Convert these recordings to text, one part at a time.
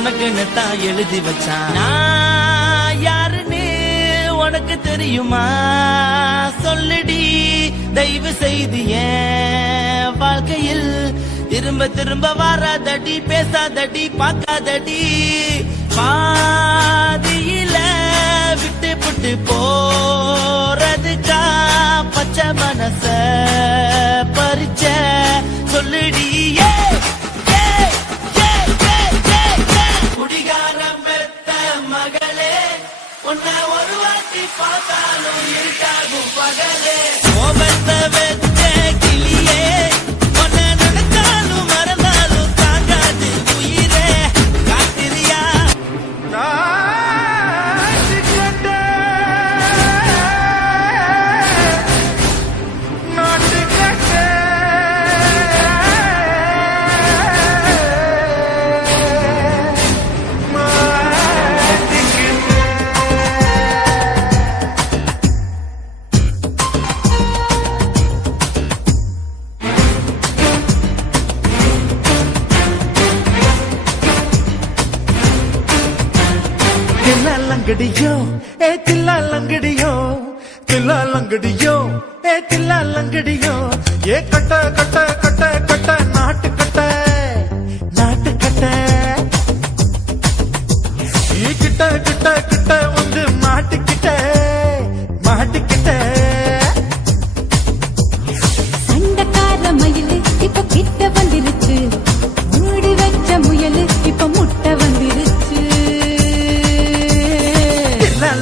உனக்குன்னு தான் எழுதி வச்சான். நான் யாருன்னு உனக்கு தெரியுமா? சொல்லுடி தயவு செய்து என் வாழ்க்கையில் திரும்ப திரும்ப வராதடி, பேசாதடி, பார்க்காதடி. பாதியில விட்டு புட்டு போறதுக்கா பச்சை மனச பறிச்ச சொல்லுடி. குடிகாரம் பெத்த மகளே, உன்னை ஒரு வாட்டி பார்த்தாலும் இருக்காகும் பகலே. கோபத்தை வச்ச கிளியே, உன்னை நினைச்சாலும் மறந்தாலும் தாங்காது உயிரே. காத்திரியா லங்கடியோ ஏ தில்லா லங்கடியோ, தில்லா லங்கடியோ ஏ தில்லா லங்கடியோ. ஏ கட்ட கட்ட கட்ட கட்ட நாட்டு கட்ட, நாட்டு கட்ட. நீ கிட்ட கிட்ட கிட்ட வந்து மாட்டிக்கிட்ட, மாட்டிக்கிட்ட. சண்டக்கார மயிலு இப்ப கிட்ட வந்துருச்சு, மூடி வச்ச முயலு இப்ப முட்டை வந்துருச்சு.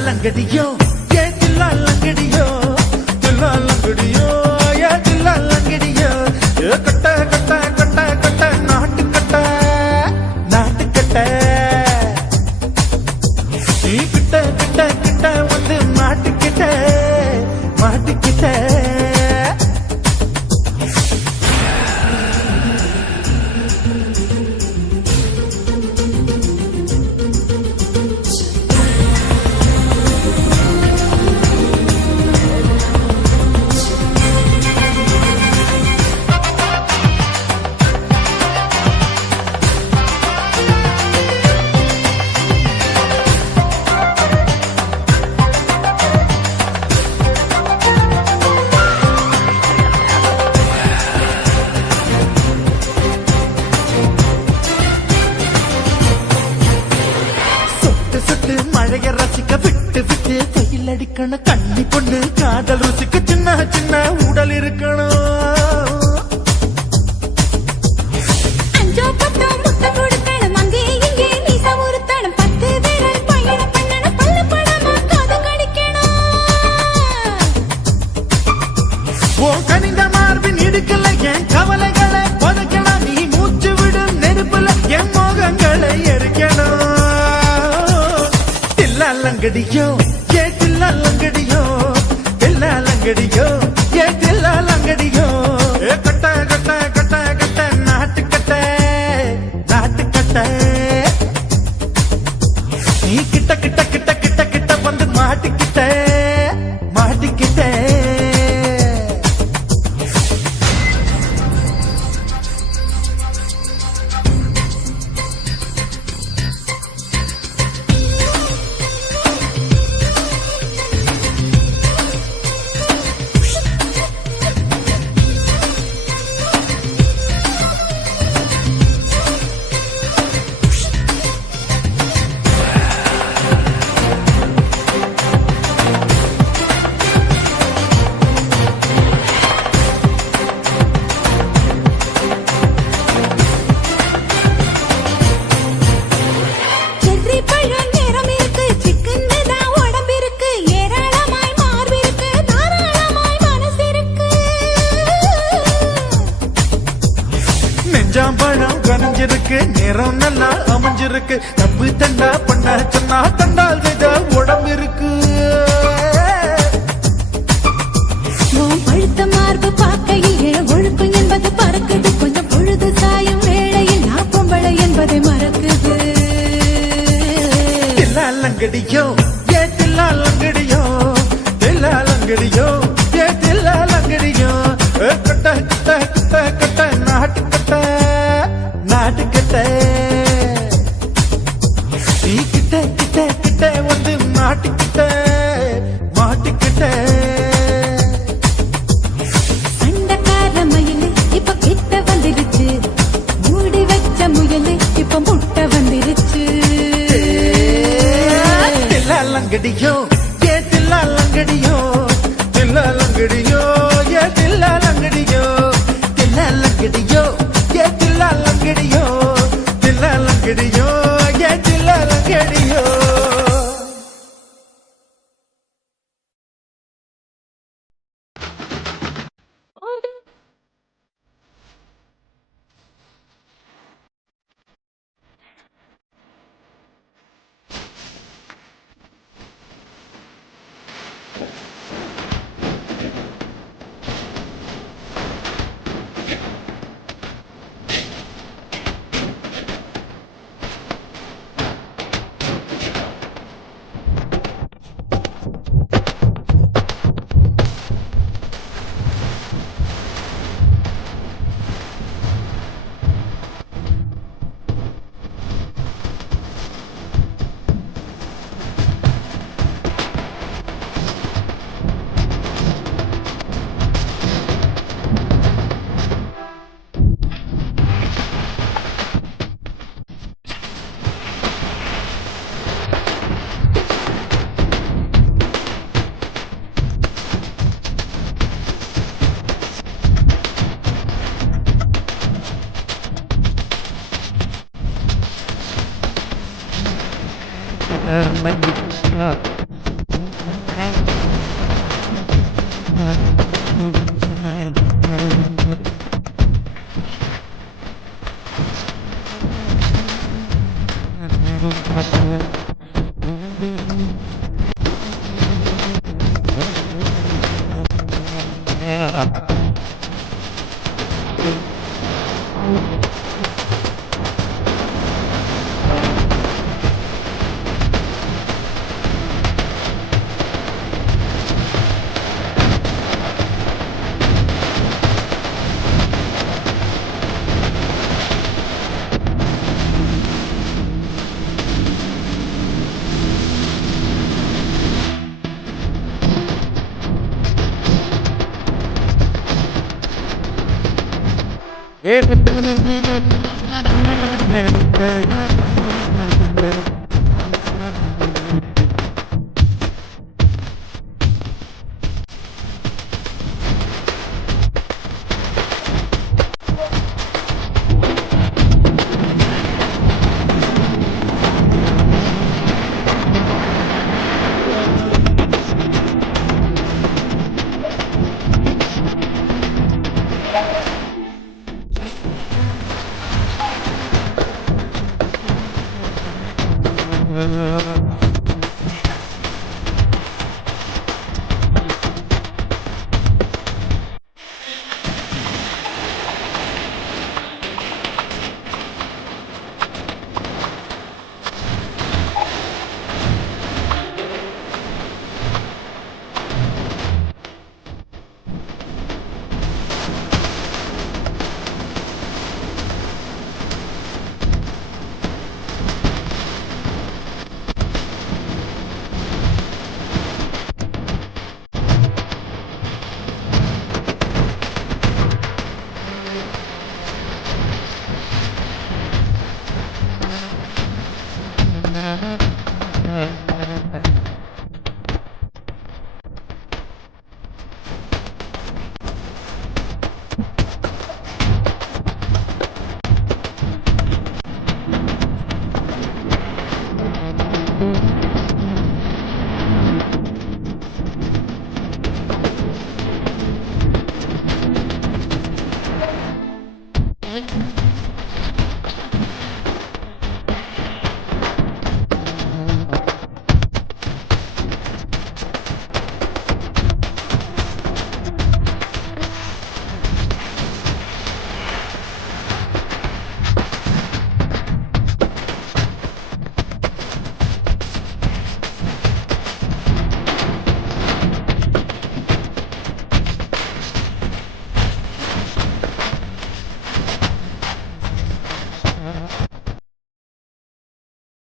லங்கடியோ ஏ தில்லா லங்கடியோ, தில்லா லங்கடியோ ஏ தில்லா லங்கடியோ. ஏ கட்ட கட்ட கட்ட கட்ட நாட்டு கட்ட, நாட்டு கட்ட. நீ கிட்ட கிட்ட கிட்ட வந்து மாட்டிக்கிட்ட, மாட்டிக்கிட்ட. மழைய ரசிக்க விட்டு விட்டு கையில் அடிக்கணும். கண்ணி பொண்ணு காதல் ருசிக்கு சின்ன சின்ன உடல் இருக்கணும். அஞ்சோ பத்தோ முட்டை கொடுக்கணும், அங்கே இங்கே நீசா உறுத்தணும். 10 பேரல் பயணம் பண்ணணும், பல்ல படமா காது கடிக்கணும். உன் கனிந்த மார்பின் இடுக்கல என் கவலைகளை புதைக்கணும். நீ மூச்சு விடும் நெருப்புல என் மோகங்களை எரிக்கணும். லங்கடியோ ஏ தில்லா லங்கடியோ, தில்லா லங்கடியோ ஏ தில்லா லங்கடியோ. ஏ கட்ட கட்ட கட்ட கட்ட நாட்டு கட்ட, நாட்டு கட்ட. நீ கிட்ட கிட்ட கிட்ட கிட்ட கிட்ட வந்து மாட்டிக்கிட்ட, மாட்டிக்கிட்ட. நெஞ்சாம்பழம் கனிஞ்சிருக்கு, நேரம் நல்லா அமைஞ்சிருக்கு. தப்பு தண்டா பண்ண சொன்னா தண்டால் செய்த உடம்பு இருக்கு. பழுத்த மார்பு பார்க்கையில் ஒழுக்கம் என்பது பறக்குது. கொஞ்சம் பொழுது சாயும் வேளையில் நான் பொம்பளை என்பதை மறக்குது. தில்லா லங்கடியோ ஏ தில்லா லங்கடியோ, தில்லா லங்கடியோ ஏ தில்லா லங்கடியோ. கட்ட கட்ட கட்ட கட்ட நாட்டு கட்ட, நாட்டு கட்ட. கிட்ட கிட்ட கிட்ட வந்து மாட்டிக்கிட்ட மாட்டிக்கிட்ட சண்டக்கார மயிலு இப்ப கிட்ட வந்துருச்சு மூடி வச்ச முயலு இப்ப முட்டை வந்துருச்சு தில்லாலங்கடியோ ஏ தில்லாலங்கடியோ தில்லாலங்கடியோ ஏ தில்லாலங்கடியோ தில்லாலங்கடியோ ஏ தில்லாலங்கடியோ தில்லாலங்கடியோ ஏ தில்லாலங்கடியோ